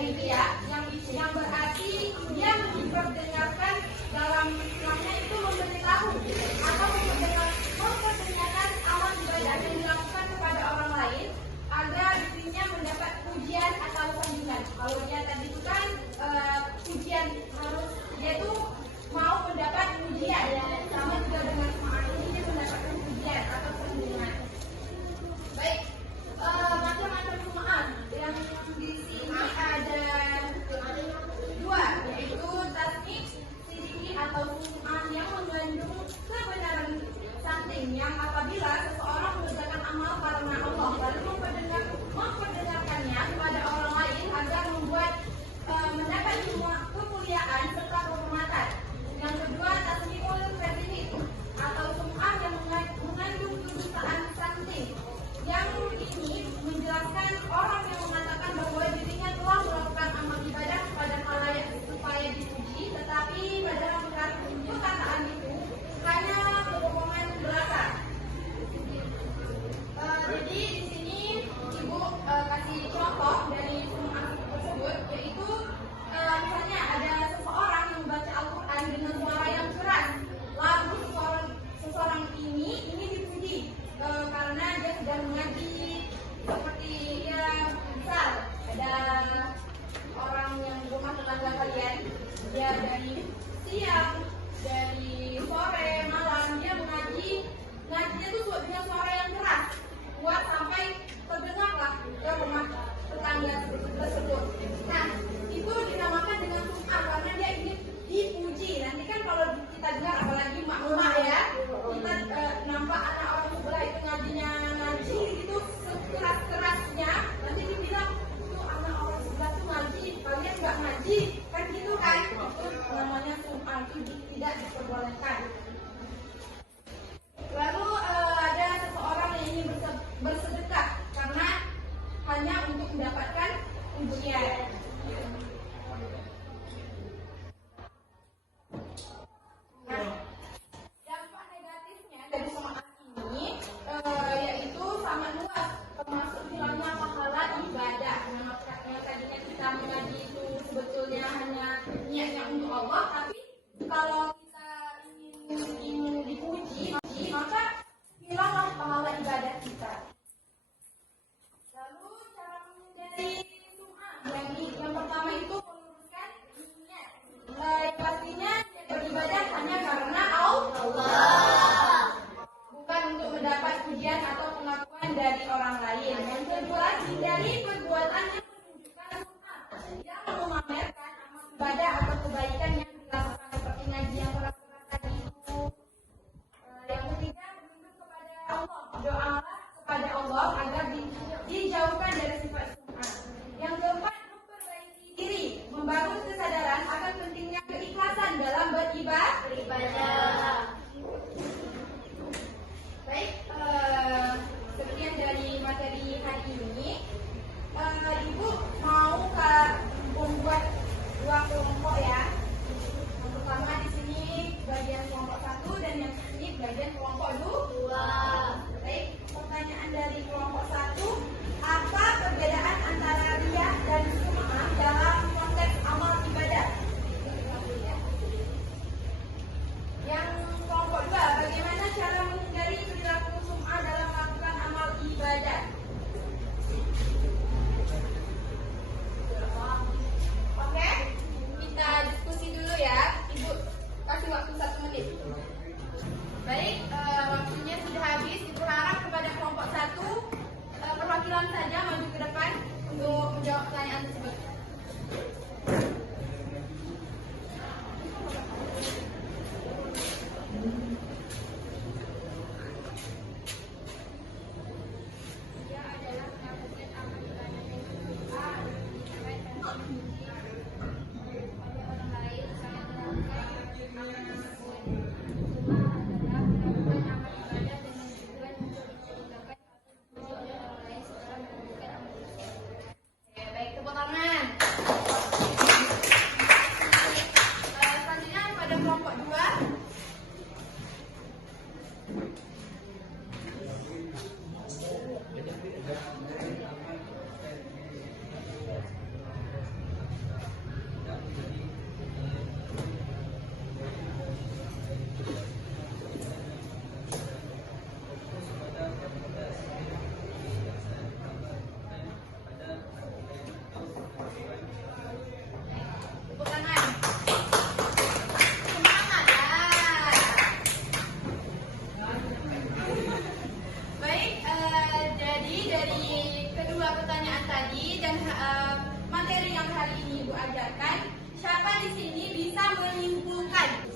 itu ya, yang berarti dia diperdengarkan dalam istilahnya itu memberitahu atau memperdengarkan amal ibadah yang dilakukan kepada orang lain agar dirinya mendapat pujian atau sanjungan. Kalau dia tadi itu kan pujian, harus dia itu mau mendapat pujian, sama juga dengan semangat ini dia mendapatkan pujian atau sanjungan. Baik, macam-macam semangat yang di sini ada dua, yaitu tasdik sidiki atau semangat yang mengandung kebenaran something, yang apabila seseorang mengerjakan amal karena Allah lalu memperdengarkannya kepada orang lain agar membuat mendapat kemuliaan serta kehormatan. Yang kedua, tasmiul fadhih atau sum'ah yang mengandung kedustaan something. Yang ini menjelaskan orang yang mengatakan bahwa dirinya telah melakukan amal ibadah kepada khalayak supaya dipuji, tetapi padahal perkataan itu hanya kebohongan belaka. Jadi di sini Ibu kasih contoh dari sum'ah tersebut, yaitu misalnya ada seseorang yang membaca Al-Quran dengan suara yang keras, lalu seseorang ini dipuji karena dia sedang mengaji. Seperti ya, misal ada orang yang rumah tetangga kalian, dia dari siang, dari sore, malam dia ngajinya tuh dengan suara yang keras, buat sampai terdengarlah ke rumah tetangga tersebut. Nah, itu dinamakan dengan sum'ah karena dia ingin dipuji. Nanti kan kalau kita dengar, apalagi mak-mak ya, kita nampak anak orang sebelah itu ngaji gitu keras-kerasnya, nanti dibilang tuh anak orang sebelah tuh ngaji, kalian nggak ngaji, kan gitu kan? Itu namanya sum'ah, itu tidak diperbolehkan. Lalu ada seseorang yang ingin bersedekah karena hanya untuk mendapatkan pujian. Nah, dampak negatifnya dari semangat ini yaitu sangat luas, termasuk hilangnya pahala ibadah. Yang tadinya kita mengaji itu sebetulnya hanya niatnya untuk Allah, tapi kalau kita ingin dipuji, maka hilanglah pahala ibadah kita. Lalu cara menghindari sum'ah, yang pertama itu meluruskan pertanyaan tadi dan materi yang hari ini Ibu ajarkan, siapa di sini bisa menyimpulkan